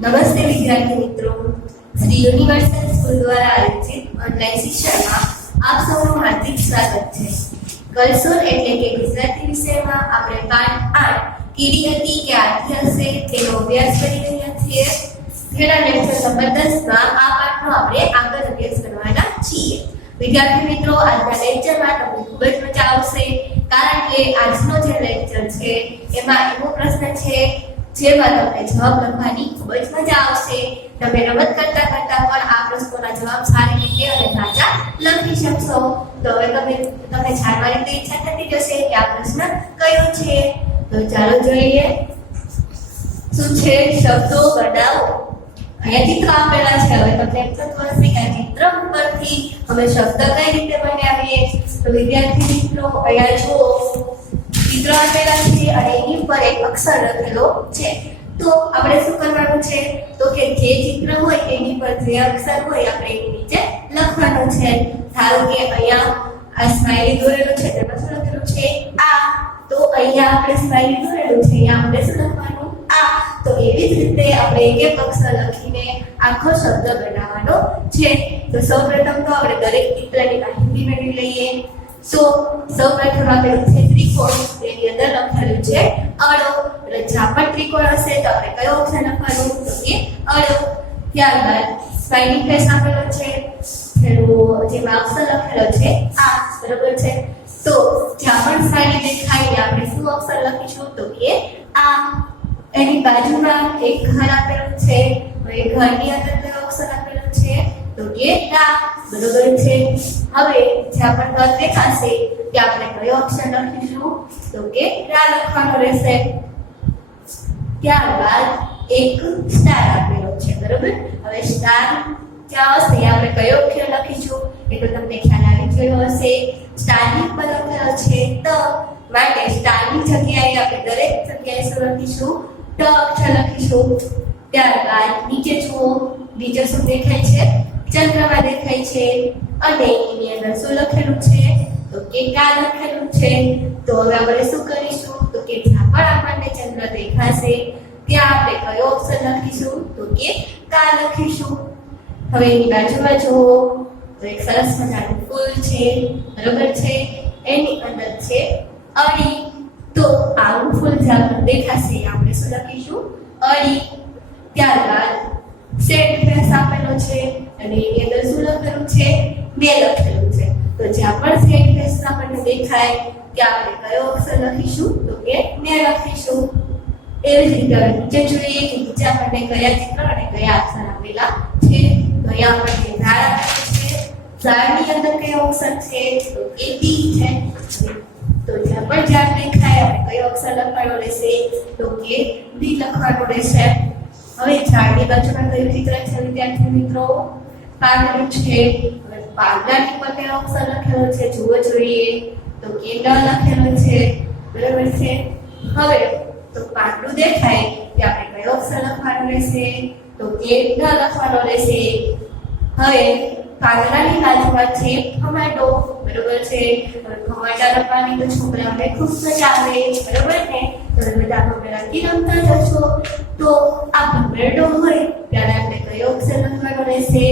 નમસ્તે વિદ્યાર્થી મિત્રો, શ્રી યુનિવર્સલ સ્કૂલ દ્વારા આયોજિત ઓનલાઈન શિક્ષણમાં આપ સૌનું હાર્દિક સ્વાગત છે. કલસોલ એટલે કે ગુજરાતી વિષયમાં આપણે પાઠ 8 કીડી હતી કે આથી હશે તેનો અભ્યાસ કરી રહ્યા છીએ. છેલ્લા લેક્ચર નંબર 10 માં આ પાઠનો આપણે આગળ અભ્યાસ કરવાના છીએ. વિદ્યાર્થી મિત્રો, આજના લેક્ચરમાં તમને ખૂબ જ મજા આવશે, કારણ કે આજનો જે લેક્ચર છે એમાં એવો પ્રશ્ન છે જેમાં તમને જવાબ લખવાની ખૂબ જ મજા આવશે. તમે રમત કરતા કરતા પણ આ પ્રશ્નોના જવાબ સારી રીતે અને સાચા લખી શકશો. તો હવે તમને જાણવાની તો ઈચ્છા થતી જશે કે આ પ્રશ્ન કયો છે. તો ચાલો જોઈએ શું છે. શબ્દો બનાવો. અહીંયા ચિત્ર આપેલા છે. હવે તમને એમ થતું હશે કે આ ચિત્ર ઉપરથી અમે શબ્દ કઈ રીતે બનાવીએ. તો વિદ્યાર્થી મિત્રો, અહીંયા જુઓ, ચિત્ર આપેલા છે અને એની ઉપર એક અક્ષર લખેલો છે. તો આપણે શું કરવાનું છે, તો કે જે ચિત્ર હોય એની પર જે અક્ષર હોય આપણે એની નીચે લખવાનો છે. ધારો કે અહીંયા આ સ્માઈલી દોરેલું છે, તેમાં શું લખેલું છે? આ. તો અહીંયા આપણે સ્માઈલી દોરેલું છે, અહીંયા આપણે શું લખવાનું? આ. તો એવી જ રીતે આપણે એક એક અક્ષર લખીને આખો શબ્દ બનાવવાનો છે. તો સૌપ્રથમ તો આપણે દરેક ચિત્રની માહિતી મેળવી લઈએ. તો સૌપ્રથમ આપેલું છે ત્રિકોણ, તેની અંદર લખેલું છે અળો. એટલે ઝાપટ ત્રિકોણ હશે તો આપણે કયો અક્ષર લખવાનું? તો કે અળો. ત્યારબાદ સ્માઈલી ફેસ આપેલો છે, જેમાં અક્ષર લખેલો છે આ. બરોબર છે. તો જ્યાં પણ સ્માઈલી દેખાય આપણે શું અક્ષર લખીશું? તો કે આ. એની બાજુમાં એક ઘર આપેલું છે, એ ઘરની અંદર કયો અક્ષર આપેલો છે? તો કે રા. બરોબર છે. હવે જ્યાં પણ ઘર દેખાશે ત્યાં આપણે કયો અક્ષર લખીશું? તો કે રા લખવાનો રહેશે. ત્યારબાદ એક સ્ટાર આપેલો છે. બરોબર. હવે સ્ટાર જ્યાં હશે આપણે કયો અક્ષર લખીશું? એ તો તમને ખ્યાલ આવી ગયો હશે. સ્ટારની ઉપર લખેલો છે ત, માટે સ્ટારની જગ્યાએ આપણે દરેક જગ્યાએ શું લખીશું? ટ અક્ષર લખીશું. ત્યારબાદ નીચે જુઓ, નીચે શું દેખાય છે? ચંદ્રમા દેખાય છે અને એની અંદર શું લખેલું છે? તો કે કા લખેલું છે. તો હવે આપણે શું કરીશું? તો કે જ્યાં પણ આપણને ચંદ્ર દેખાશે ત્યાં આપણે કયો અક્ષર લખીશું? તો કે કા લખીશું. હવે એની બાજુમાં જુઓ તો એક સરસ મજાનું ફૂલ છે. બરોબર છે. એની અંદર છે અળી. તો આવું ફૂલ જ્યાં દેખાશે આપણે શું લખીશું? અળી. ત્યારબાદ સેટ ફેસ આપેલો છે અને એની અંદર શું લખેલું છે? બે લખેલું છે. તો જ્યાં પણ સેટ ફેસ આપણને દેખાય ત્યાં આપણે કયો અક્ષર લખીશું? તો કે બે લખીશું. એવી જ રીતે નીચે જોઈએ કે નીચે આપણને કયા ચિત્ર અને કયા અક્ષર આપેલા છે. તો અહીંયા આપણને ઝાડ આપેલું છે. ઝાડની અંદર કયો અક્ષર છે? તો કે ડી છે. તો જ્યાં પણ ઝાડ દેખાય આપણે કયો અક્ષર લખવાનો રહેશે? તો કે ડી લખવાનો રહેશે. હવે ઝાડની બાજુમાં કયું ચિત્ર છે વિદ્યાર્થી મિત્રો? પાંદડું છે. પાંદડાની પર કયો અક્ષર લખેલો છે? જુઓ જોઈએ તો કે ડ લખેલો છે. બરાબર છે. હવે તો પાંદડું દેખાય કે આપણે કયો અક્ષર લખવાનો રહેશે? તો કે ડ લખવાનો રહેશે. હવે પાંદડાની બાજુમાં છે ટમાટો. બરોબર છે. ટમાટા લખવાની તો છોકરાઓને ખૂબ મજા આવે. બરોબર ને? તો બધા ભમરડાથી રમતા જશો. તો આ ભમરડો હોય ત્યારે આપણે કયો અક્ષર લખવાનો રહેશે?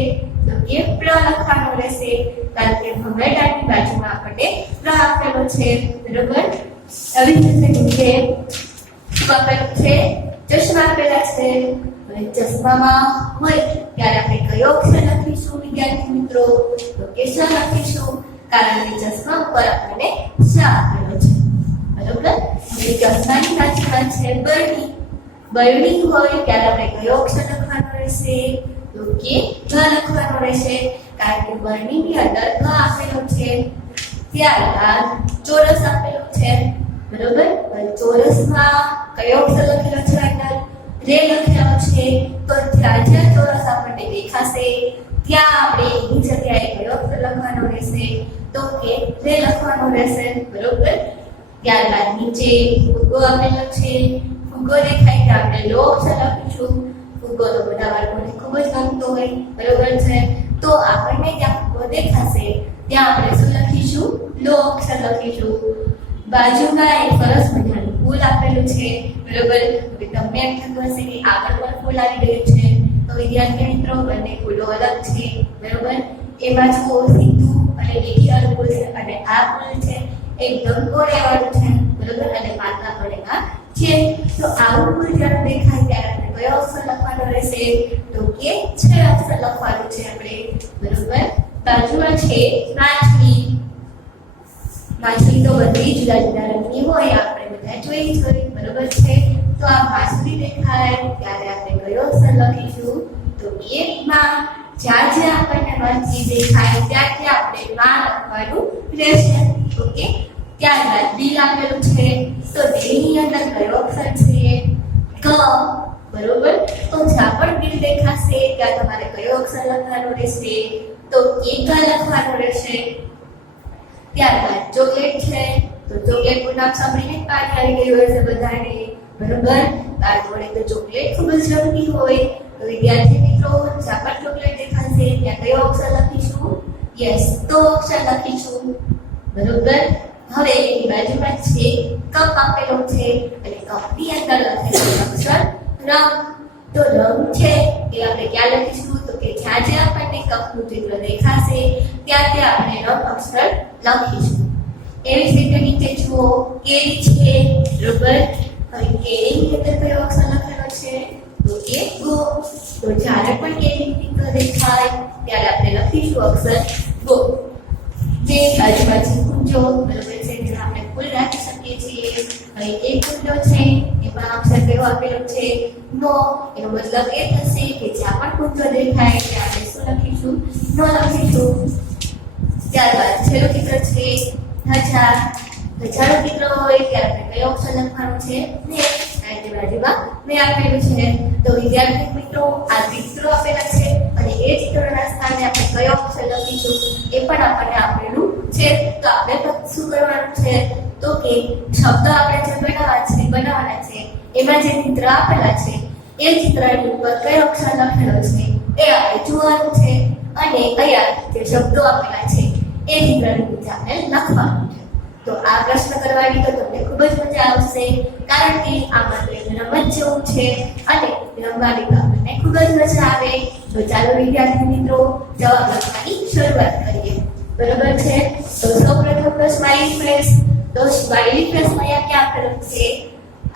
તો કે પ્ર લખવાનો રહેશે, કારણ કે ભમરડાની બાજુમાં આપણે પ્ર આપેલો છે. બરોબર. આવી રીતે નીચે આપેલું છે ચશ્મા આપેલા છે. ચશ્મામાં હોય ત્યારે આપણે કયો અક્ષર લખીશું વિદ્યાર્થી મિત્રો? તો કે શ લખીશું, કારણ કે ચશ્મા ઉપર આપણને શ આપેલો છે. બરોબર. હવે ચશ્માની બાજુમાં છે બરણી. બરણી હોય ત્યારે આપણે કયો અક્ષર લખવાનો રહેશે? તો કે ઘ લખવાનો રહેશે, કારણ કે બરણીની અંદર ઘ આપેલો છે. ત્યારબાદ ચોરસ આપેલો છે. બરોબર. ચોરસમાં કયો અક્ષર લખેલો છે? અંદર રે લખેલો છે. તો જ્યાં જ્યાં ચોરસ આપણને દેખાશે ત્યાં આપણે એની જગ્યાએ કયો અક્ષર લખવાનો રહેશે? તો કે રે લખવાનો રહેશે. બરોબર. ત્યારબાદ નીચે ફુગ્ગો આપેલો છે. ફુગ્ગો દેખાય કે આપણે લો અક્ષર લખીશું. ફુગ્ગો તો બધા બાળકોને ખૂબ જ ગમતો હોય. બરોબર છે. તો આપણને જ્યાં ફુગ્ગો દેખાશે ત્યાં આપણે શું લખીશું? લો અક્ષર લખીશું. બાજુમાં એક સરસ મજાનું ફૂલ આપેલું છે, બરોબર. હવે તમને એમ થતું હશે કે આગળ પણ ફૂલ આવી ગયું છે, તો વિદ્યાર્થી મિત્રો બંને ફૂલો અલગ છે, બરોબર. એમાં જુઓ સીધું અને લીટી વાળું ફૂલ છે અને આ ફૂલ છે એકદમ કોરેવાળું છે, બરોબર, અને પાતળા કોરેમાં છે. તો આવું ફૂલ જ્યારે દેખાય ત્યારે આપણે કયો અક્ષર લખવાનો રહેશે? તો કે છે અક્ષર લખવાનું છે આપણે, બરોબર. બાજુમાં છે માછલી. માછલી તો બધી જુદા જુદા રંગની હોય, આપણે બધા જોઈ છે, બરોબર છે. તો આ માછલી દેખાય ત્યારે આપણે કયો અક્ષર લખીશું? તો કે માં. જ્યાં જ્યાં આપણને માછલી દેખાય ત્યાં ત્યાં આપણે માં લખવાનું રહેશે, ઓકે. ત્યારબાદ દિલ આપેલું છે, તો દિલની અંદર કયો અક્ષર છે? ક, બરોબર. તો જ્યાં પણ દિલ દેખાશે ત્યાં તમારે કયો અક્ષર લખવાનો રહેશે? તો કે ક લખવાનો રહેશે. ત્યારબાદ ચોકલેટ છે, તો ચોકલેટનું નામ સાંભળીને પાણી આવી ગયું હશે બધાને, બરોબર. બાળકોને તો ચોકલેટ ખૂબ જ રમતી હોય, તો વિદ્યાર્થી મિત્રો જ્યાં પણ ચોકલેટ દેખાશે ત્યાં કયો અક્ષર લખીશું? યસ, તો અક્ષર લખીશું, બરોબર. હવે એની બાજુમાં છે કપ આપેલો છે અને કપની અંદર લખેલું અક્ષર રંગ. તો રંગ છે એ આપણે ક્યાં લખીશું? તો કે જ્યાં જ્યાં આપણને કપનું ચિત્ર દેખાશે ત્યાં ત્યાં આપણે રંગ અક્ષર લખીશું. એવી જ રીતે નીચે જુઓ કેરી છે, બરોબર. હવે કેરીની અંદર કયો અક્ષર લખેલો છે? તો કે ગો. તો જ્યારે પણ કેરીનું ચિત્ર દેખાય ત્યારે આપણે લખીશું અક્ષર ગો. જે બાજુબાજુ કુંજો, બરોબર છે, જેમાં આપણે ફૂલ રાખી શકીએ છીએ. હવે એક કુંજો છે એમાં અક્ષર કયો આપેલો છે? નો. એનો મતલબ એ થશે કે જ્યાં પણ કુંજો દેખાય ત્યાં આપણે શું લખીશું? નો લખીશું. ત્યારબાદ છેલ્લું ચિત્ર છે ધજા. ધજાનું ચિત્ર હોય ત્યારે આપણે કયો અક્ષર લખવાનો છે? ને. અને બાજુમાં મેં આપેલું છે. તો વિદ્યાર્થી મિત્રો આ ચિત્રો આપેલા છે અને એ ચિત્રોના સ્થાને આપણે કયો અક્ષર લખીશું એ પણ આપણને આપેલું છે. તો આપણે શું કરવાનું છે? તો કે શબ્દ આપણે જે બનાવવાના છે એમાં જે ચિત્ર આપેલા છે એ ચિત્રની ઉપર કયો અક્ષર લખેલો છે એ આપણે જોવાનું છે અને અહીંયા જે શબ્દો આપેલા છે એ ચિત્રની નીચે આપણે લખવાનું છે. તો આ પ્રશ્ન કરવાની તો તમને ખૂબ જ મજા આવશે, કારણ કે આ માત્ર એક રમત જેવું છે અને રમવાની તો આપણને ખૂબ જ મજા આવે. તો ચાલો વિદ્યાર્થી મિત્રો જવાબ લખવાની શરૂઆત કરીએ, બરોબર છે. તો સૌપ્રથમ તો સ્માઈલી ફેસ. તો સ્માઈલી ફેસ અહીંયા ક્યાં આપેલું છે?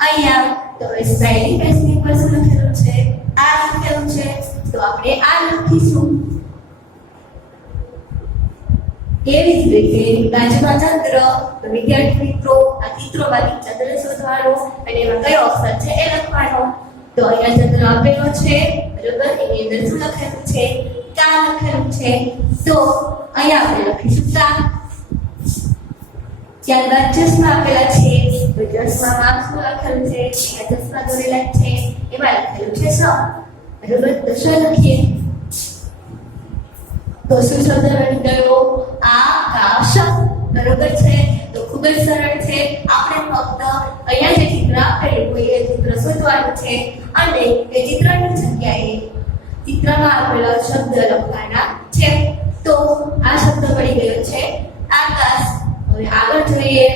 અહીંયા. તો સ્માઈલી ફેસ ની ઉપર શું લખેલું છે? આ લખેલું છે. તો આપણે આ લખીશું. એવી જ રીતે બાજુમાં ચંદ્ર. તો વિદ્યાર્થી મિત્રો આ ચિત્રોમાંથી ચંદ્ર શોધવાનો અને એમાં કયો અક્ષર છે એ લખવાનો. તો અહીંયા ચંદ્ર આપેલો છે, બરોબર. એની અંદર શું લખેલું છે? કા લખેલું છે. તો અહીંયા આપણે લખીશું કા. ત્યારબાદ ચશ્મા આપેલા છે, તો ચશ્મામાં શું લખેલું છે? અહીંયા ચશ્મા દોરેલા છે એમાં લખેલું છે સ, બરોબર. તો સ લખીએ. તો શું શબ્દ બની ગયો? આકાશ, બરોબર છે. તો ખૂબ જ સરળ છે. આપણે ફક્ત અહીંયા જે ચિત્ર આપેલું હોય એ ચિત્ર શોધવાનું છે અને એ ચિત્રની જગ્યાએ ચિત્રમાં આપેલો શબ્દ લખવાના છે. તો આ શબ્દ પડી ગયો છે આકાશ. હવે આગળ જોઈએ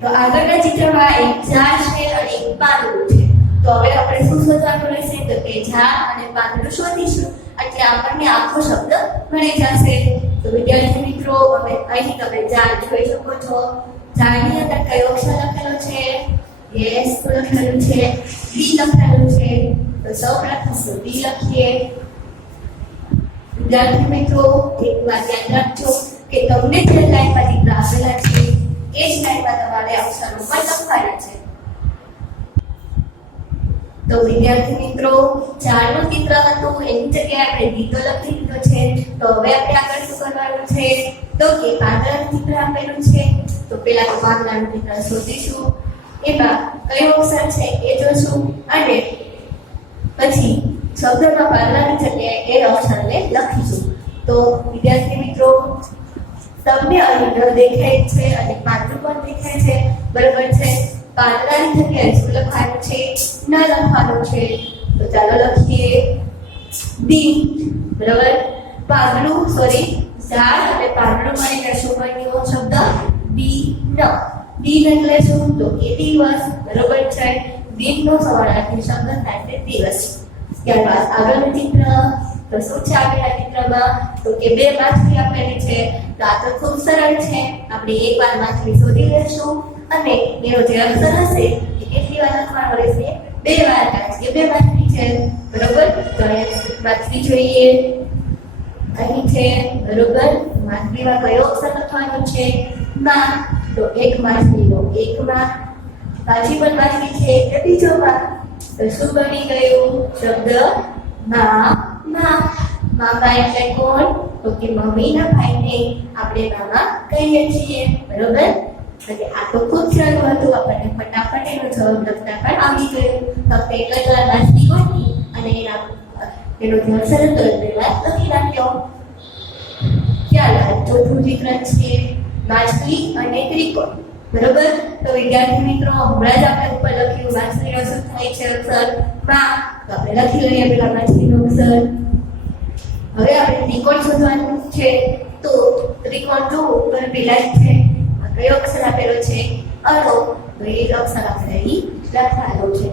તો આગળના ચિત્રમાં એક ઝાડ છે અને એક પાંદડું છે. તો હવે આપણે શું શોધવાનું રહેશે? તો કે ઝાડ અને પાંદડું શોધીશું એટલે આપણને આખો શબ્દ મળી જશે. તો વિદ્યાર્થી મિત્રો હવે અહીં તમે ઝાડ જોઈ શકો છો. ઝાડની અંદર કયો અક્ષર લખેલો છે? યસ, લખેલું છે બી લખેલું છે. તો સૌપ્રથમ તો બી લખીએ. વિદ્યાર્થી મિત્રો એક વાત યાદ રાખજો કે તમને જે લાઈનમાં ચિત્ર આપેલા છે એ જ લાઈનમાં તમારે અક્ષરો પણ લખવાના છે. તો વિદ્યાર્થી મિત્રો ઝાડનું ચિત્ર હતું એની જગ્યાએ આપણે ગીતો લખી દીધો છે. તો હવે આપણે આગળ શું કરવાનું છે? તો કે પાંદડાનું ચિત્ર આપેલું છે. તો પહેલા તો પાંદડાનું ચિત્ર શોધીશું, એમાં કયો અક્ષર છે એ જોશું અને પછી શબ્દમાં પાંદડાની જગ્યાએ એ અક્ષરને લખીશું. તો વિદ્યાર્થી મિત્રો તમને અહીં ન દેખાય છે અને પાંદડું પણ દેખાય છે, બરોબર છે. પાંદડાની જગ્યાએ શું લખવાનું છે? ન લખવાનું છે. તો ચાલો લખીએ બી, બરાબર. પાંદડું ઝાડ અને પાંદડું મળીને શું બન્યો શબ્દ? બી ન. બી એટલે શું? તો કે દીવો. દિવસ, બરોબર છે. દિનનો સમાનાર્થી શબ્દ થાય છે દિવસ. ત્યારબાદ આગળનું ચિત્ર, તો શું છે આગળના ચિત્રમાં? તો કે બે માછલી આપેલી છે. તો આ તો ખૂબ સરળ છે. આપણે એકવાર માછલી શોધી લેશું અને એનો જે અક્ષર હશે એ કેટલી વાર લખવાનો રહેશે? બે વાર, કારણ કે બે માછલી છે, બરોબર. તો અહીંયા માછલી જોઈએ, અહીં છે, બરોબર. માછલીમાં કયો અક્ષર લખવાનો છે? માં. તો એક માછલીનો એકમાં, પાછી પણ માછલી છે એટલે બીજો માં. તો શું બની ગયું? શબ્દ માં. મામા એટલે કોણ? તો કે મમ્મીના ભાઈને આપણે મામા કહીએ છીએ, બરોબર. એટલે આ તો ખૂબ સરળ હતું. આપણને ફટાફટ એનો જવાબ લખતા પણ આવી ગયો. ફક્ત એક જ વાર માછલી ગોતી અને એનો જે અક્ષર હતો એ પહેલા લખી નાખ્યો. ત્યારબાદ ચોથું ચિત્ર છે માછલી અને ત્રિકોણ, બરોબર. તો વિદ્યાર્થી મિત્રો, હમણાં જ આપણે ઉપર લખ્યું માછલીનો શું થાય છે અક્ષર? માં. તો આપણે લખી લઈએ પેલા માછલીનો અક્ષર. હવે આપણે ત્રિકોણ શોધવાનું છે. તો ત્રિકોણ જો ઉપર પેલા જ છે. આ કયો અક્ષર આપેલો છે? અરો. તો એ અક્ષર આપણે અહીં લખવાનો છે.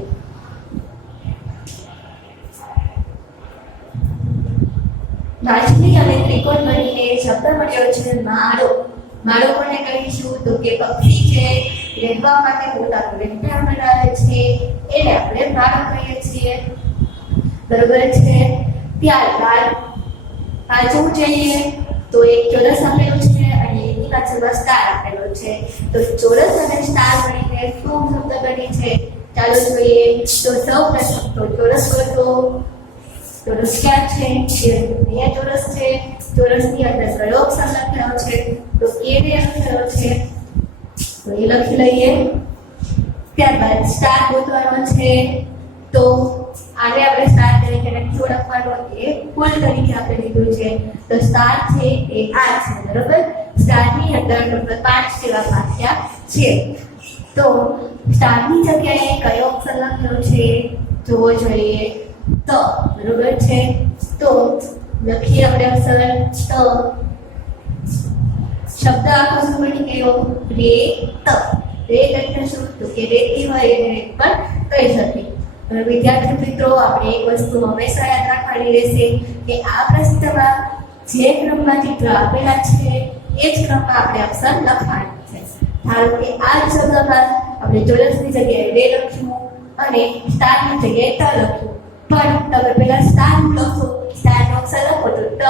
માછલી અને ત્રિકોણ મળીને શબ્દ મળ્યો છે માળો. માળો કોને કહીશું? તો કે પક્ષી છે, રહેવા માટે પોતાનું રહેઠાણ બનાવે છે, એને આપણે માળો કહીએ છીએ, બરોબર છે. ત્યારબાદ પાછું જઈએ તો એક ચોરસ આપેલું છે અને એની પાછળમાં સ્ટાર આપેલો છે. તો ચોરસ અને સ્ટાર મળીને શું શબ્દ બને છે? ચાલો જોઈએ. તો સૌપ્રથમ તો ચોરસ ગોતો. ચોરસ ક્યાં છે? અહીંયા ચોરસ છે. ચોરસની અંદર કયો અક્ષર લખેલો છે? તો કે લખેલો છે. તો એ લખી લઈએ. ત્યારબાદ સ્ટાર ગોતવાનો છે. તો આને આપણે સ્ટાર તરીકે નથી ઓળખવાનો, એ ફૂલ તરીકે આપણે લીધું છે. તો સ્ટાર છે એ આ છે, બરોબર. સ્ટારની અંદર ટોટલ 5 જેવા પાક્યા છે. તો સ્ટારની જગ્યાએ કયો અક્ષર લખેલો છે જોવો જોઈએ. તો બરોબર છે. તો લખીએ આપણે અક્ષર ત. શબ્દ આખો શું બની ગયો? રેત. રેત એટલે શું? તો કે રેતી હોય એને રેત પણ કહી શકીએ. વિદ્યાર્થી મિત્રો, આપણે એક વસ્તુ હંમેશા યાદ રાખવાની રહેશે કે આ પ્રશ્નમાં જે ક્રમમાં ચિત્ર આપેલા છે એ જ ક્રમમાં આપણે અક્ષર લખવાનું છે. ધારો કે આ શબ્દમાં આપણે ચોરસની જગ્યાએ રે લખ્યું અને સ્ટારની જગ્યાએ ત લખ્યું, પણ તમે પહેલા સ્ટાર લખો, સ્ટારનો અક્ષર લખો તો ટ,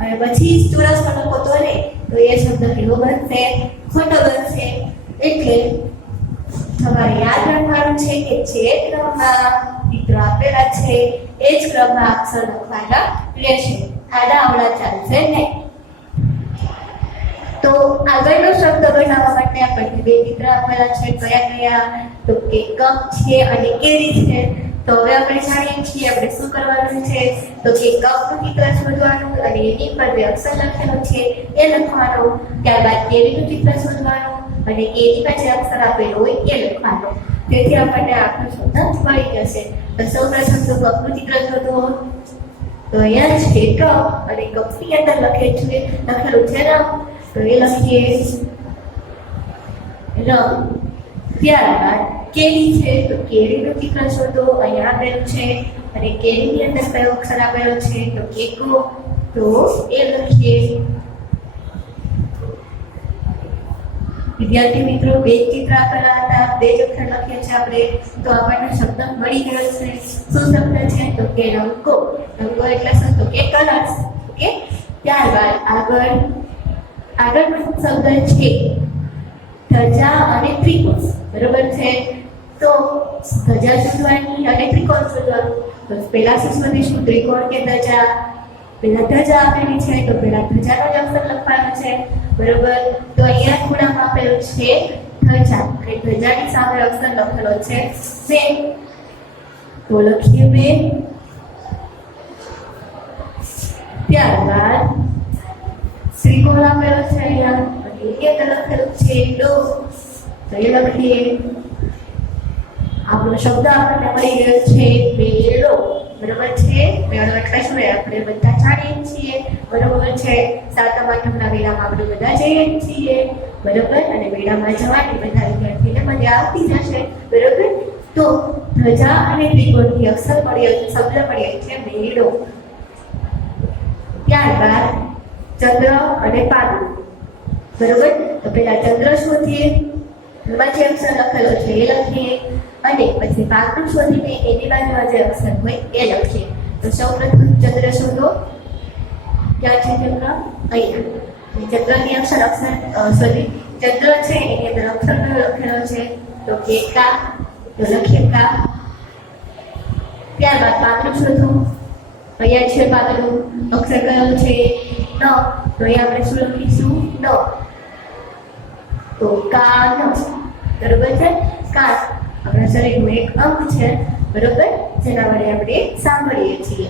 અને પછી ચોરસનો લખો તો રે, તો એ શબ્દ કેવો બનશે? ખોટો બનશે. એટલે તમારે યાદ રાખવાનું છે કે જે ક્રમમાં ચિત્ર આપેલા છે એ જ ક્રમમાં અક્ષર લખવાના રહેશે. આડા અવળા ચાલશે નહીં. તો આગળનો શબ્દ બનાવવા માટે આપણને બે ચિત્ર આપેલા છે. કયા કયા? તો કે કપ છે અને કેરી છે. તો હવે આપણે જાણીએ છીએ આપણે શું કરવાનું છે. તો કે કપનું ચિત્ર શોધવાનું અને એની પર જે અક્ષર લખેલો છે એ લખવાનું. ત્યારબાદ કેરીનું ચિત્ર શોધવાનું અને કેરી પર જે અક્ષર આપેલો હોય એ લખવાનો. તેથી આપણને આખો શબ્દ મળી જશે. તો સૌપ્રથમ તો કપનું ચિત્ર શોધો. તો અહીંયા છે કપ અને કપની અંદર લખેલું છે રમ. તો એ લખીએ રમ. ત્યારબાદ કેરી છે. તો કેરીનું ચિત્ર શોધો. અહીંયા આપેલું છે અને કેરીની અંદર કયો અક્ષર આપેલો છે? તો કેકો. તો એ લખીએ. વિદ્યાર્થી મિત્રો, બે ચિત્ર આપેલા હતા, બે જ અક્ષર લખ્યા છે આપણે. તો આપણને શબ્દ મળી ગયો છે. શું શબ્દ છે? તો કે રંગો. રંગો એટલે શું? તો કે કલર્સ. ઓકે. ત્યારબાદ આગળનો શબ્દ છે ધજા અને ત્રિકોણ, બરોબર છે. તો ધજા શોધવાની અને ત્રિકોણ શોધવાનું. તો પહેલા શું શોધીશું? ત્રિકોણ કે ધજા? પહેલા ધજા આપેલી છે તો પહેલા ધજાનો જ અક્ષર લખવાનો છે, બરોબર. તો અહીંયા ખૂણામાં આપેલું છે ધજા અને ધજાની સામે અક્ષર લખેલો છે બે. તો લખીએ બે. ત્યારબાદ ત્રિકોણ આપેલો છે અહીંયા અને એની અંદર લખેલું છે ડો. તો એ લખીએ. આપણો શબ્દ આપણને મળી ગયો છે મેળો, બરોબર છે. મેળો એટલે શું? આપણે બધા જાણીએ છીએ, બરોબર છે. સાતમ આઠમના મેળામાં આપણે બધા જઈએ છીએ, બરોબર. અને મેળામાં જવાની બધા વિદ્યાર્થીને તમને આવતી જશે, બરોબર. તો ધજા અને ત્રિકોણથી અક્ષર મળ્યો, શબ્દ મળ્યો એટલે મેળો. ત્યારબાદ ચંદ્ર અને પાંદડું, બરોબર. તો પેલા ચંદ્ર શોધીએ, એમાં જે અક્ષર લખેલો છે એ લખીએ, અને પછી પાંદડું શોધીને એની બાજુમાં જે અક્ષર હોય એ લખીએ. તો સૌપ્રથમ ચંદ્ર શોધો. ક્યાં છે ચંદ્ર? અહીંયા. ચંદ્રની અક્ષર સોરી ચંદ્ર છે એની અંદર અક્ષર લખેલો છે તો કે કા, તો લખીએ કા. ત્યારબાદ પાંદડું શોધો. અહીંયા છે પાંદડું, અક્ષર કયો છે? ન. તો અહીંયા આપણે શું લખીશું? ન. તો કાન, બરોબર છે. કાન આપણા શરીરનું એક અંગ છે, બરોબર, જેના વડે આપણે સાંભળીએ છીએ.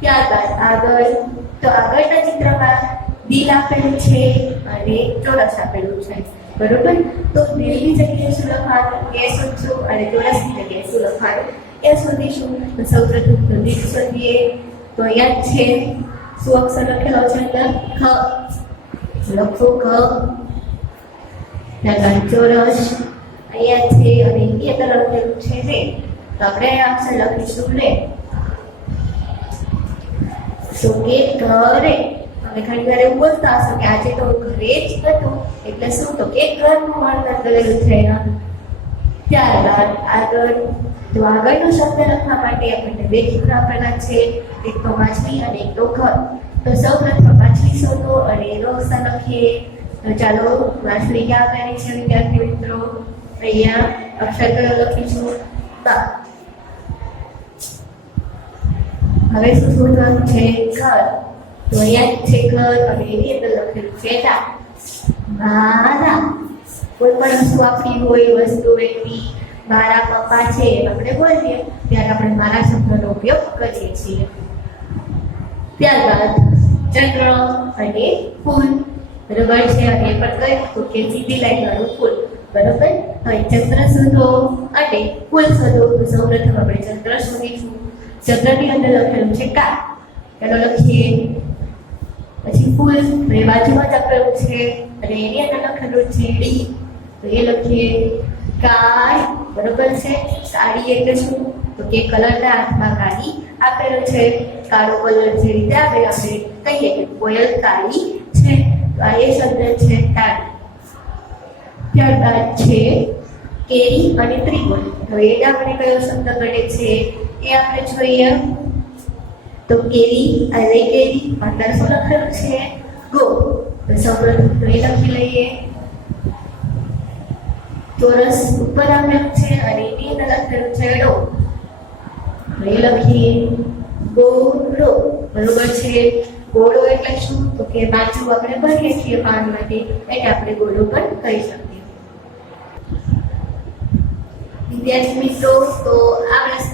ત્યારબાદ આગળ, તો આગળના ચિત્રમાં દિલ આપેલું છે અને ચોરસ આપેલું છે, બરોબર. તો દિલની જગ્યાએ શું લખવાનું એ શોધશું, અને ચોરસની જગ્યાએ શું લખવાનું એ શોધીશું. તો સૌપ્રથમ તો દિલ શોધીએ. તો અહીંયા છે શું અક્ષર લખેલો છે અંદર? ખ. લખો ખ. ત્યારબાદ ચોરસ અહીંયા છે અને એની અંદર લખેલું છે રે. તો આપણે અક્ષર લખીશું રે. તો કે ઘરે. તમે ઘણી વાર એવું બોલતા હશો કે આજે તો ઘરે જ હતું, એટલે શું? તો કે ઘરનું વર્ણન કરેલું છે. ત્યારબાદ આગળ, તો આગળનો શબ્દ લખવા માટે આપણને બે સૂત્ર આપેલા છે, એક તો માછલી અને એક તો ઘર. તો સૌપ્રથમ માછલી શોધો અને એનો અક્ષર લખીએ. તો ચાલો માછલી ક્યાં આવેલી છે વિદ્યાર્થી મિત્રો? અહીંયા અક્ષર કયો લખીશું? તા. હવે શું શોધવાનું છે? ઘર. તો અહીંયા છે ઘર અને એની અંદર લખેલું છે તા. મારા. કોઈ પણ વસ્તુ આપણી હોય, વસ્તુ વ્યક્તિ, મારા પપ્પા છે આપણે બોલીએ ત્યારે આપણે મારા શબ્દનો ઉપયોગ કરીએ છીએ. ત્યારબાદ ચંદ્ર અને ફૂલ, બરોબર છે. અને એ પણ કહ્યું કે સીધી લાઈન વાળું ફૂલ, બરોબર. હવે ચંદ્ર શોધો અને ફૂલ શોધો. તો સૌપ્રથમ આપણે ચંદ્ર શોધીશું. ચંદ્રની અંદર લખેલું છે કા, ચાલો લખીએ. પછી ફૂલ એ બાજુમાં જ આપેલું છે અને એની અંદર લખેલું છે ડી. તો એ લખીએ કાળ, બરોબર છે. સાડી એટલે શું? તો કે કલરના હાથમાં કાળી આપેલું છે. કાળો કલર જે રીતે આવે આપણે કહીએ કે કોયલ કાળી છે, તો આ એ શબ્દ છે કાળી. ત્યારબાદ છે કેરી અને ત્રિકોણ. તો એ આપણે કયો શબ્દ ગણે છે એ આપણે જોઈએ. તો કેરી અને કેરી અંદર શું લખેલું છે? ગો. તો સૌપ્રથમ તો એ લખી લઈએ. ચોરસ ઉપર આપેલું છે અને એની અંદર લખેલું છે ડો. તો એ લખીએ ગોળો, બરોબર છે. ગોળો એટલે શું? તો કે બાજુ આપણે ભરીએ છીએ પાન માટે, એટલે આપણે ગોળો પણ કહી શકીએ. વિદ્યાર્થી મિત્રો, તો આ પ્રશ્ન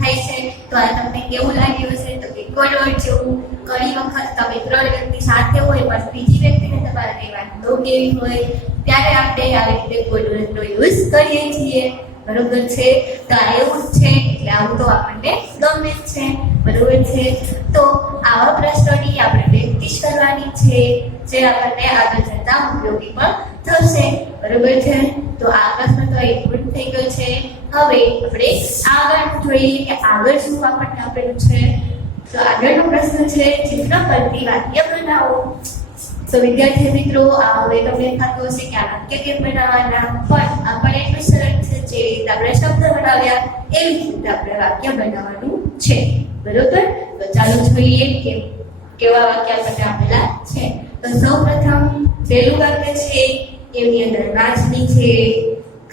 થાય છે. તો આ તમને કેવું લાગ્યું હશે? તો કે કોલવટ જેવું. ઘણી વખત તમે 3 વ્યક્તિ સાથે હોય પણ બીજી વ્યક્તિને તમારે કઈ વાત ન કેવી હોય ત્યારે આપણે આવી રીતે કોલવટનો યુઝ કરીએ છીએ, બરોબર છે. તો આ એવું જ છે, એટલે આવું તો આપણને ગમે જ છે, બરોબર છે. તો આવા પ્રશ્નોની આપણે પ્રેક્ટિસ કરવાની છે, જે આપણને આગળ જતા ઉપયોગી પણ થશે, બરોબર છે. તો આ પ્રશ્ન તો એક પૂર્ણ થઈ ગયો છે. હવે આપણે આગળ જોઈએ કે આગળ શું આપણને આપેલું છે. તો આગળનો પ્રશ્ન છે ચિત્ર પરથી વાક્ય બનાવો. તો વિદ્યાર્થી મિત્રો, આ હવે તમને થતું હશે કે આ વાક્ય કેમ બનાવવાના, પણ આપણે એટલું સરળ છે જે રીતે આપણે શબ્દ બનાવ્યા એવી રીતે આપણે વાક્ય બનાવવાનું છે, બરોબર. તો ચાલો જોઈએ કે કેવા વાક્ય આપણને આપેલા છે. તો સૌપ્રથમ પહેલું વાક્ય છે, એની અંદર માછલી છે,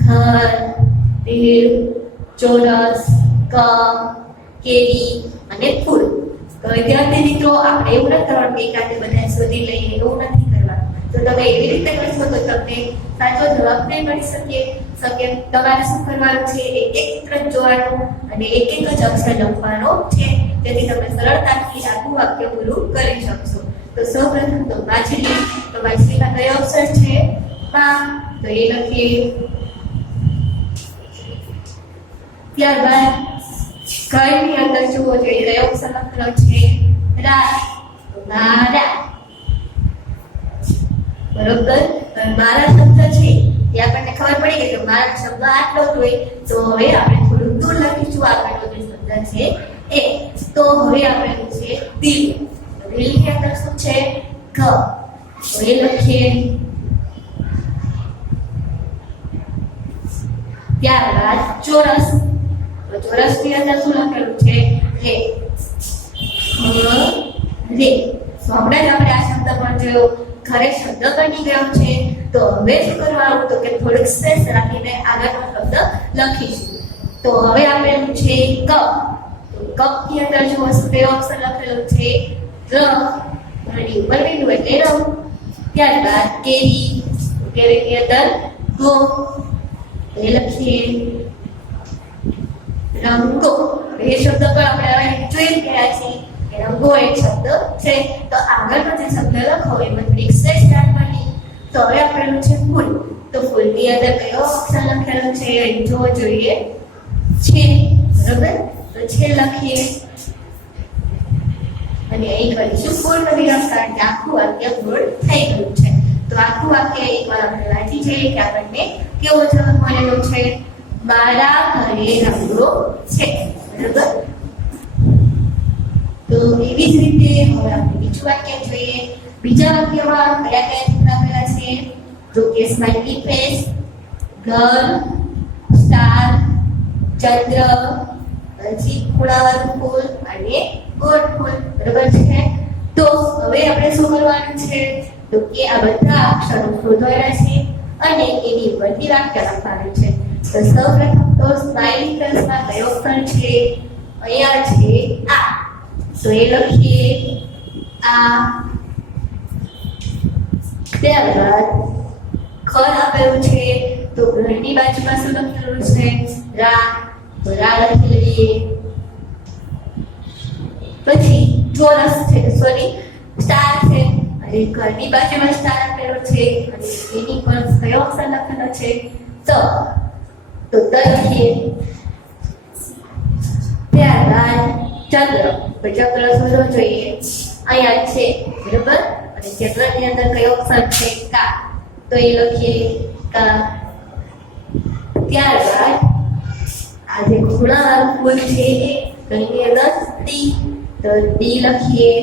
ઘર, દિલ, ચોરસ, કપ, કેરી અને ફૂલ. તો વિદ્યાર્થી મિત્રો, આપણે એવું નથી કરવાનું કે એકાંતે બધા શોધી લઈએ, એવું નથી કરવાનું. તો તમે એવી રીતે કરશો તો તમને સાચો જવાબ નહીં મળી શકે. તમારે શું કરવાનું છે? એક એક ચિત્ર જોવાનું અને એક એક જ અક્ષર લખવાનો છે, જેથી તમે સરળતાથી આખું વાક્ય પૂરું કરી શકશો. તો સૌપ્રથમ તો માછલી. તો માછલીમાં કયો અક્ષર છે? મા. તો એ લખીએ. ત્યારબાદ ઘરની અંદર જુઓ જોઈએ કયો અક્ષર લખેલો છે? રા. મારા, બરોબર. મારા શબ્દ છે એ આપણને ખબર પડી ગઈ કે મારો શબ્દ આટલો જ હોય. તો હવે આપણે થોડું દૂર લખીશું આગળનો જે શબ્દ છે એ. તો હવે આપણે છે દિલ. દિલની અંદર શું છે? ગ. તો એ લખીએ. ત્યારબાદ ચોરસ. તો ચોરસની અંદર શું લખેલું છે? રે. રે. તો હમણાં જ આપણે આ શબ્દ પણ જોયો, ઘરે શબ્દ બની ગયો છે. તો હવે શું કરવાનું? તો કે થોડીક સ્પેસ રાખીને આગળનો શબ્દ લખીશું. તો હવે આપેલું છે કપ. તો કપની અંદર જો કયો અક્ષર લખેલો છે? ર. ઘડી ઉપર લીધું એટલે ર. ત્યારબાદ કેરી. કેરીની અંદર ગો. એ લખીએ રંગો. એ શબ્દ પર આપણે હવે જોઈ ગયા છીએ કે રંગો એક શબ્દ છે. તો આગળનો જે શબ્દ લખો એમાં થોડીક સ્પેસ રાખવાની. તો હવે આપણેનું છે ફૂલ. તો ફૂલની અંદર કયો અક્ષર લખેલો છે એ જોવો જોઈએ. છે. બરાબર? તો છે લખીએ અને અહીં કરીશું પૂર્ણ વિરામ, કારણ કે આખું વાક્ય પૂર્ણ થઈ ગયું છે. તો આખું વાક્ય એકવાર આપણે વાંચી જઈએ કે આપણને કેવો જવાબ મળેલો છે? મારા ઘરે રંગો છે. બરાબર? તો એવી જ રીતે હવે આપણે બીજું વાક્ય જોઈએ. બીજા વાક્યમાં કયા કયા ચિત્ર આપેલા છે? તો કે સ્માઈલી ફેસ, ઘર, સ્ટાર, ચંદ્ર, પછી ખૂણાવાળું ફૂલ અને ગોળ ફૂલ. બરાબર છે? તો હવે આપણે શું કરવાનું છે? તો કે આ બધા અક્ષરો શોધવાના છે અને એની ઉપરથી વાક્ય લખવાનું છે. તો સૌપ્રથમ તો સ્માઈલી ફેસમાં કયો અક્ષર છે? અહીંયા છે આ. તો એ લખીએ આ. ત્યારબાદ ઘર આપેલું છે. તો ઘરની બાજુમાં શું લખેલું છે? રા. તો રા લખી લઈએ. પછી ચોરસ છે, સોરી સ્ટાર છે અને ઘરની બાજુમાં સ્ટાર આપેલો છે અને એની પર કયો અક્ષર લખેલો છે? ત. તો ત લખીએ. ત્યારબાદ ચંદ્ર. તો ચંદ્ર શોધવો જોઈએ. અહીંયા છે. બરાબર? અને ચંદ્રની અંદર કયો અક્ષર છે? કા. તો એ લખીએ કા. ત્યારબાદ આ જે ખૂણાવાળું ફૂલ છે એની અંદર ડી. તો ડી લખીએ.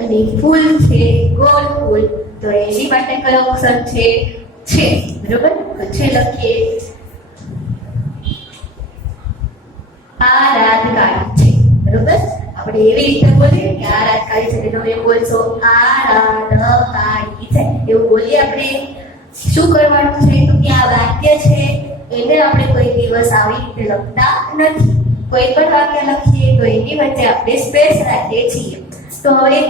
અને ફૂલ છે ગોળ ફૂલ. તો એની માટે કયો અક્ષર છે? છે. બરાબર? તો છે લખીએ. આ રાત કાળી છે. બરાબર? આપણે એવી રીતે બોલીએ કે આ રાત કાળી છે. તમે એમ બોલશો આ રાત કાળી છે એવું બોલીએ. આપણે શું કરવાનું છે? તો કે આ વાક્ય છે એને આપણે કોઈ દિવસ આવી રીતે લખતા નથી. કોઈ પણ વાક્ય લખીએ તો એની વચ્ચે આપણે સ્પેસ રાખીએ છીએ. તો હવે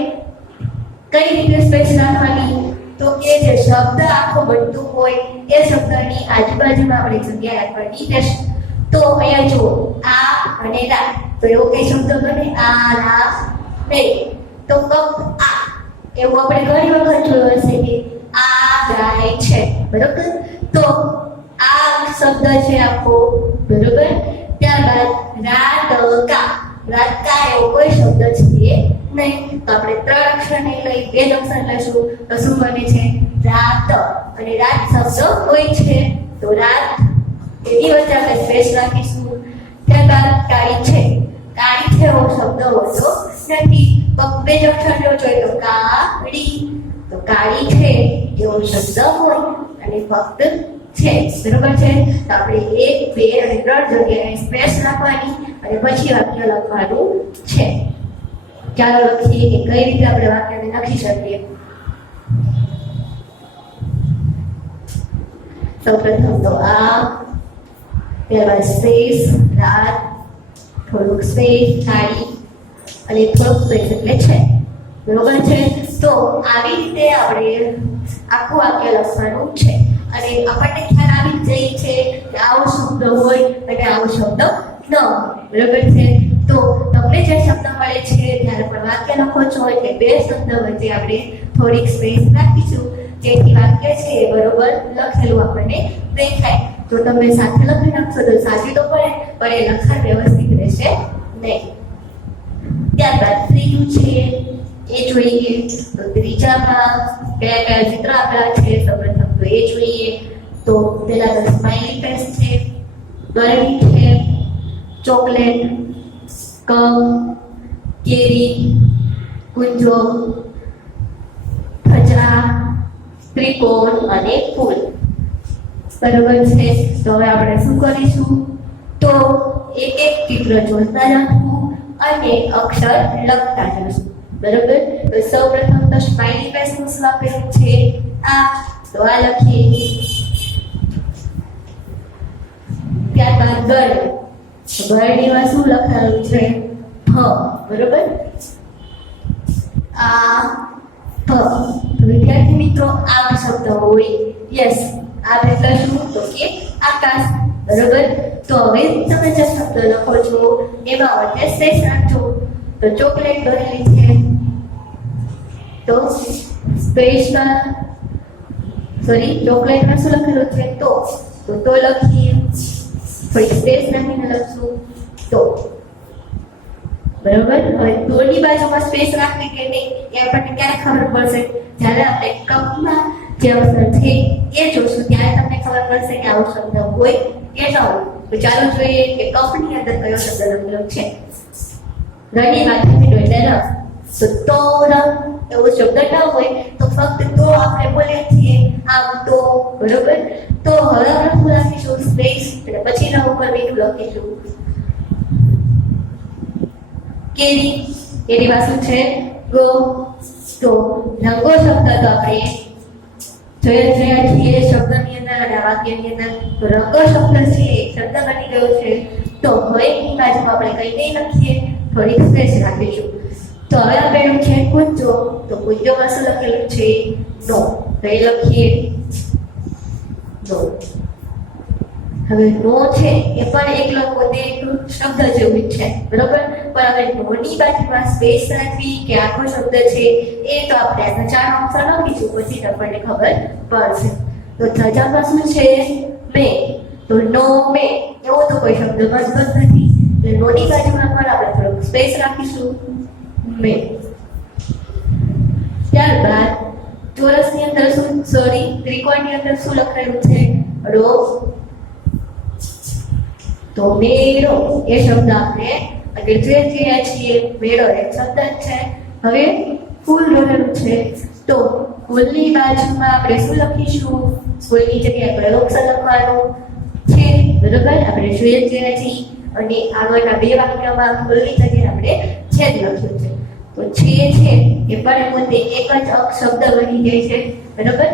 કઈ રીતે સ્પેસ રાખવાની? તો કે જે શબ્દ આખો બનતું હોય એ શબ્દની આજુબાજુમાં આપણે જગ્યા રાખવાની રહેશે. તો અહીંયા જુઓ આ અને રા. તો એવો કઈ શબ્દ બને? આ રા નહીં. તો કપ આ એવું આપણે ઘણી વખત જોયું હશે કે આ ગાય છે. બરોબર? તો આ શબ્દ છે આખો. બરોબર? ત્યારબાદ રાતકા. રાતકા એવો કોઈ શબ્દ છે નહીં. તો આપણે 3 અક્ષર નહીં લઈ 2 અક્ષર લઈશું તો શું બને છે? રાત. અને રાત શબ્દ હોય છે તો રાત એની વચ્ચે આપણે સ્પેસ રાખીશું. ત્યારબાદ કાળી છે. કાળી છે એવો શબ્દ હોતો નથી. ફક્ત 2 અક્ષર જો જોઈએ તો કાળી. તો કાળી છે એવો શબ્દ હોય અને ફક્ત છે. બરોબર છે? તો આપણે 1, 2 અને 3 જગ્યાએ સ્પેસ રાખવાની અને પછી વાક્ય લખવાનું છે. ચાલો લખીએ કે કઈ રીતે આપણે વાક્યને લખી શકીએ. સૌપ્રથમ તો આ, ત્યારબાદ સ્પેસ રાત, થોડુંક સ્પેસ કાળી અને થોડુંક સ્પેસ એટલે છે. બરોબર છે? તો આવી રીતે આપણે આખું વાક્ય લખવાનું છે અને આપણને ખ્યાલ આવી જાય છે કે આવો શબ્દ હોય અને આવો શબ્દ ન હોય. બરોબર છે? તો તમને જે શબ્દ મળે છે ત્યારે પણ વાક્ય લખો છો એટલે 2 શબ્દ વચ્ચે આપણે થોડીક સ્પેસ રાખીશું જેથી વાક્ય છે એ બરોબર લખેલું આપણને દેખાય. જો તમે સાથે લખી નાખશો તો સાચું તો પડે પણ એ લખાણ વ્યવસ્થિત રહેશે નહીં. ત્યારબાદ ત્રીજું છે એ જોઈએ. તો ત્રીજામાં કયા કયા ચિત્ર આપેલા છે? સૌપ્રથમ તો તો એ જોઈએ. તો પેલા તો સ્માઈલી ફેસ છે, ગરમી છે, ચોકલેટ, કપ, કેરી, કુંજો, ખજરા, ત્રિકોણ અને ફૂલ. બરોબર છે. તો હવે આપણે શું કરીશું? તો એક એક ચિત્ર જોતા જશું અને અક્ષર લખતા જશું. બરોબર. તો સૌપ્રથમ તો સ્માઈલી ફેસ નું શું આપેલું છે? આ. તો આ લખીએ. ત્યારબાદ ગરણી. ગરણીમાં શું લખાયેલું છે? હ. બરોબર. આ હ. વિદ્યાર્થી મિત્રો આ શબ્દ હોય. યસ. આ એટલે શું? તો કે આકાશ. બરોબર. તો હવે તમે જે શબ્દ લખો છો એમાં વચ્ચે સ્પેસ રાખજો. તો ચોકલેટ ભરેલી છે તો સ્પેસમાં ચોકલેટમાં શું લખેલું છે? તો લખીએ. થોડી સ્પેસ નાખીને લખશું તો. બરોબર. હવે તોની બાજુમાં સ્પેસ રાખવી કે નહીં એ આપણને ક્યારે ખબર પડશે? જ્યારે આપણે કપમાં જે અક્ષર છે એ જોશું ત્યારે તમને ખબર પડશે કે આવો શબ્દ હોય કે ન હોય. તો ચાલો જોઈએ કે કપની અંદર કયો શબ્દ લખેલો છે. ઘણી વાતથી એટલે રસ. તો રંગ એવો શબ્દ ન હોય તો ફક્ત તો આપણે બોલીએ છીએ આમ તો. બરોબર. તો હવે આપણે લખીશું સ્પેસ અને પછી ના ઉપર બીજું લખીશું કેરી. કેરી પાછું છે ગો. તો રંગો શબ્દ તો આપણે જોયા છીએ શબ્દની અંદર અને વાક્યની અંદર. તો રંગો શબ્દ છે એક શબ્દ બની ગયો છે. તો હવે એની બાજુમાં આપણે કઈ નહીં લખીએ, થોડીક સ્પેસ રાખીશું. તો હવે આપણે છે કુંજો. તો કુંજોમાં શું લખેલું છે? નો. તો એ લખીએ નો. હવે નો છે એ પણ એકલો પોતે એક શબ્દ જેવું છે. બરોબર. પણ હવે નોની બાજુમાં સ્પેસ રાખવી કે આખો શબ્દ છે એ તો આપણે આના 4 અક્ષર લખીશું પછી આપણને ખબર પડશે. તો ધજામાં શું છે? મે. તો નો મે એવો તો કોઈ શબ્દ મજબૂત નથી. તો નોની બાજુમાં પણ આપણે થોડુંક સ્પેસ રાખીશું મે. ત્યારબાદ ચોરસની અંદર ત્રિકોણની અંદર શું લખાયેલું છે? રો. તો મેળો એ શબ્દ આપણે આગળ જોઈએ છીએ. મેળો એક શબ્દ છે. હવે ફૂલ રહેલું છે. તો ફૂલની બાજુમાં આપણે શું લખીશું? ફૂલની જગ્યાએ કયો અક્ષર લખવાનો છે? બરોબર. આપણે જોઈએ છીએ અને આગળના બે વાક્યમાં ફૂલની જગ્યાએ આપણે છેદ લખ્યું છે. તો છે એ પણ પોતે એક જ શબ્દ બની જાય છે. બરોબર.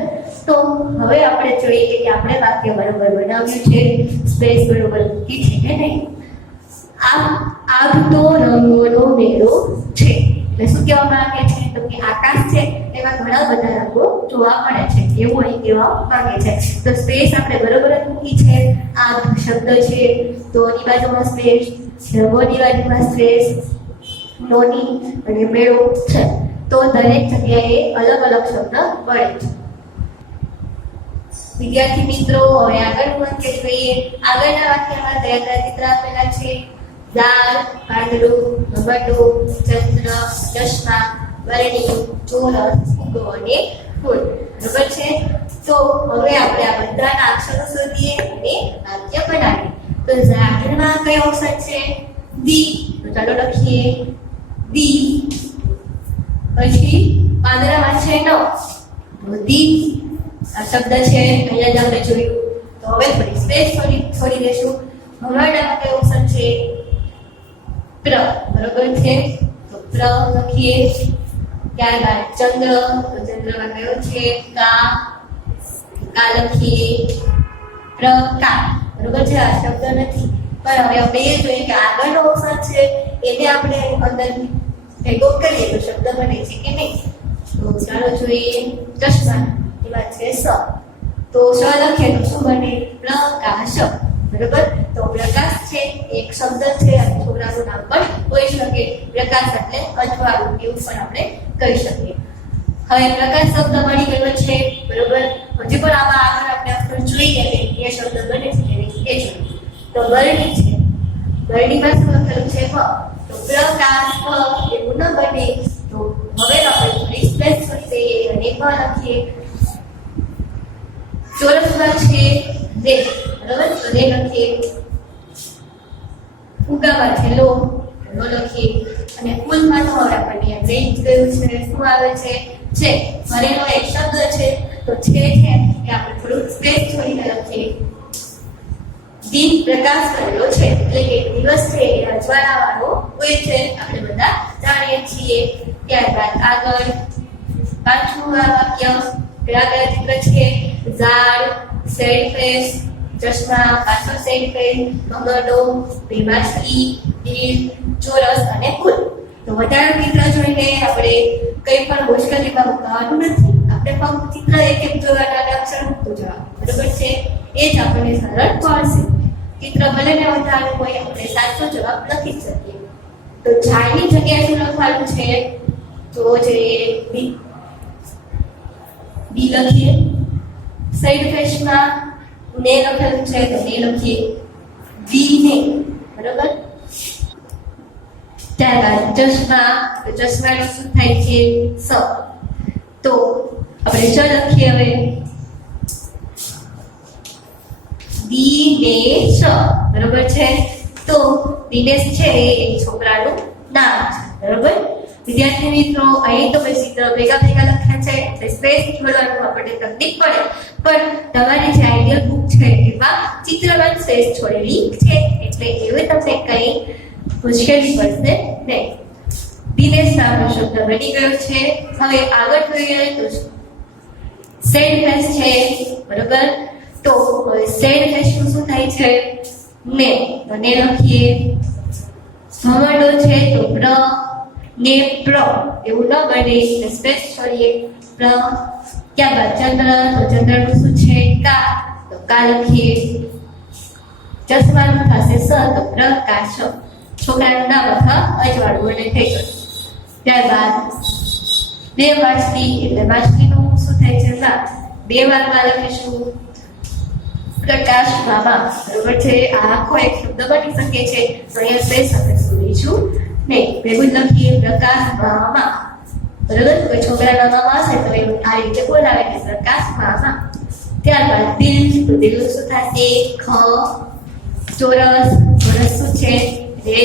તો હવે આપણે જોઈએ કે આપણે વાક્ય બરોબર બનાવ્યું છે, સ્પેસ બરોબર મૂકી છે કે નહીં. આગ તો રંગોનો મેળો છે. એટલે શું કહેવા માંગે છે? તો કે આકાશ છે એમાં ઘણા બધા રંગો જોવા મળે છે એવું અહીં કહેવા માંગે છે. તો સ્પેસ આપણે બરોબર જ મૂકી છે. આગ શબ્દ છે તો એની બાજુમાં સ્પેસ, રંગોની બાજુમાં સ્પેસ, નોની અને મેળો છે. તો દરેક જગ્યાએ અલગ અલગ શબ્દ મળે છે. વિદ્યાર્થી મિત્રો હવે આગળનું વાક્ય જોઈએ. આગળના વાક્યમાં કયા કયા ચિત્ર આપેલા છે? દાળ, પાંદડું, ભમરડું, ચંદ્ર, ચશ્મા, બરણી, ચોરસ, ફુગ્ગો અને ફૂલ. બરોબર છે. તો હવે આપણે આ બધાના અક્ષરો શોધીએ અને વાક્ય બનાવીએ. તો ઝાડમાં કયો અક્ષર છે? દી. તો ચાલો લખીએ દી. પછી પાંદડામાં છે નો. તો દી આ શબ્દ છે અહીંયા જ આપણે જોયું. તો હવે થોડી સ્પેસ છોડી દેશું. ભમરડામાં કયો અક્ષર છે? પ્ર. બરોબર છે. તો પ્ર લખીએ. ત્યારબાદ ચંદ્ર. તો ચંદ્રમાં કયો છે? કા. કા લખીએ. પ્રકા. બરોબર છે. આ શબ્દ નથી પણ હવે આપણે એ જોઈએ કે આગળનો અક્ષર છે એને આપણે અંદર ભેગો કરીએ તો શબ્દ બને છે કે નહીં. તો ચાલો જોઈએ. ચશ્મા એમાં છે સ. તો સ લખીએ તો શું બને? પ્રકાશ. બરોબર. તો પ્રકાશ છે એક શબ્દ છે અને છોકરાનું નામ પણ હોઈ શકે. પ્રકાશ એટલે અજવાળું એવું પણ આપણે કહી શકીએ. હવે પ્રકાશ શબ્દ મળી ગયો છે. બરોબર. હજી પણ આમાં આગળ આપણે અક્ષર જોઈએ કે એ શબ્દ બને છે કે નહીં એ જોઈએ. તો બરણી છે. બરણીમાં શું લખેલું છે? હ. તો પ્રકાશ એવું ન બને. તો હવે આપણે સ્પેસ છોડી દઈએ અને હ લખીએ. હ ચોરસમાં છે રે, બરાબર? તો રે લખીએ. ઉગામાં છે લો, લો લખીએ. અને કુલમાં તો હવે આપણને રેન્જ કયું છે, શું આવે છે? છે. મરેનો એક શબ્દ છે, તો છે એ આપણે થોડુંક સ્પેસ છોડીને લખીએ. દિન પ્રકાશ કરેલો છે, એટલે કે દિવસ છે એ અજવાળાવાળો હોય છે, આપણે બધા જાણીએ છીએ. ત્યારબાદ આગળ પાંચમું વાક્ય, કયા ચિત્ર છે? ઝાડ, સેડ ફેસ, ચશ્મા, પાછળ સેડ ફેસ, મંગળો, માછલી, દિલ, ચોરસ અને ફૂલ. તો વધારે ચિત્ર જોઈને આપણે કંઈ પણ મુશ્કેલીમાં મુકાવાનું નથી. આપણે ફક્ત ચિત્ર એક એક જોવાના અને અક્ષર મૂકતું જવાનું, બરોબર છે? એ જ આપણને સરળ પડશે. ચિત્ર ભલે ને વધારે હોય, આપણે સાચો જવાબ લખી શકીએ. તો ઝાડની જગ્યાએ શું લખવાનું છે? તો જોઈએ બી લખીએ. સાઈડ ફેસમાં ને લખેલું છે, તો ને લખીએ. બી ને, બરોબર? ત્યારબાદ ચશ્મા, તો ચશ્માનું શું થાય છે? સ. તો આપણે ચ લખીએ હવે. દિનેશ, બરોબર છે? તો દિનેશ છે એ છોકરાનું નામ છે, બરોબર? વિદ્યાર્થી મિત્રો, અહીં તો બે ચિત્ર ભેગા લખ્યા છે, એટલે સ્પેસ છોડવાનું આપણને તકલીફ પડે, પણ તમારી જે આઈડિયલ બુક છે એમાં ચિત્રમાં સ્પેસ છોડેલી છે, એટલે એવું તમને કંઈ મુશ્કેલી પડશે નહીં. દિનેશ નામનો શબ્દ બની ગયો છે. હવે આગળ જોઈએ તો સેડ ફેસ છે, બરોબર? તો સેડ ફેસ શું થાય છે? ને, તો ને લખીએ. ભમરડો છે, તો પ્ર ને પ્ર, એવું ન બને એટલે સ્પેસ છોડીએ. પ્ર. ત્યારબાદ ચંદ્ર, તો ચંદ્રનું શું છે? કા, તો કા લખીએ. ચશ્માનું થશે સ, તો પ્રકાશ. છોકરાનું નામ અથવા અજવાળું અને થઈ ગયું. ત્યારબાદ બે માછલી, એટલે માછલીનું શું થાય છે? નામ. બે વારમાં લખીશું પ્રકાશ મામા, બરોબર છે? આ આખો એક શબ્દ બની શકે છે, તો અહીંયા સ્પેસ આપણે શોધીશું નહીં. ભેગું લખીએ પ્રકાશ મામા, બરોબર? કોઈ છોકરાના નામ હશે તો એ આ રીતે બોલાવે કે પ્રકાશ મામા. ત્યારબાદ દિલ, તો દિલનું શું થશે? ખ. ચોરસ, ચોરસ શું છે? રે.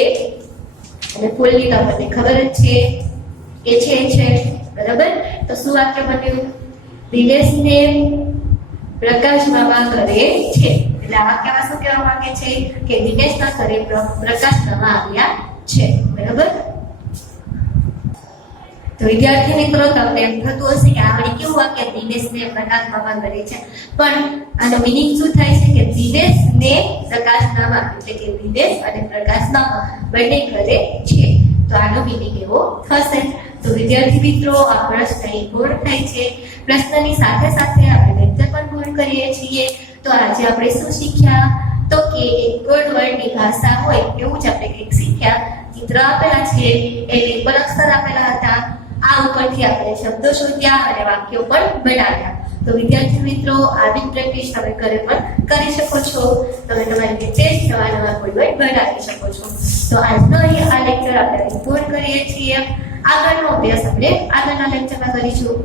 અને ફૂલની તો આપણને ખબર જ છે એ છે, બરાબર? તો શું વાક્ય બન્યું? દિનેશને પ્રકાશ મામા ઘરે છે. એટલે આ વાક્યમાં શું કહેવા માંગે છે? કે દિનેશના ઘરે પ્રકાશ મામા આવ્યા છે, બરાબર? તો વિદ્યાર્થી મિત્રો, તમને એમ થતું હશે કે આ કેવું વાક્ય? દિનેશને પ્રકાશ મામા ઘરે છે, પણ આનો મીનિંગ શું થાય છે? કે દિનેશને પ્રકાશ મામા, એટલે કે દિનેશ અને પ્રકાશ મામા બંને ઘરે છે. તો આનો મીનિંગ એવો થશે. તો વિદ્યાર્થી મિત્રો, આ પ્રશ્ન અહીં પૂર્ણ થાય છે. પ્રશ્નની સાથે સાથે આપણે લેક્ચર પણ પૂર્ણ કરીએ છીએ. તો આજે આપણે શું શીખ્યા? તો કે એક કોડ વર્ડની ભાષા હોય એવું જ આપણે કંઈક શીખ્યા. ચિત્ર આપેલા છે, એ લેબલ અક્ષર આપેલા હતા. આ ઉપરથી આપણે શબ્દો શોધ્યા અને વાક્યો પણ બનાવ્યા. તો વિદ્યાર્થી મિત્રો, આવી પ્રેક્ટિસ તમે ઘરે પણ કરી શકો છો. તમે તમારી રીતે જ નવા કોઈ વર્ડ બનાવી શકો છો. તો આજનો અહીં આ લેક્ચર આપણે પૂર્ણ કરીએ છીએ. આગળનો અભ્યાસ આપણે આગળના લેક્ચરમાં કરીશું.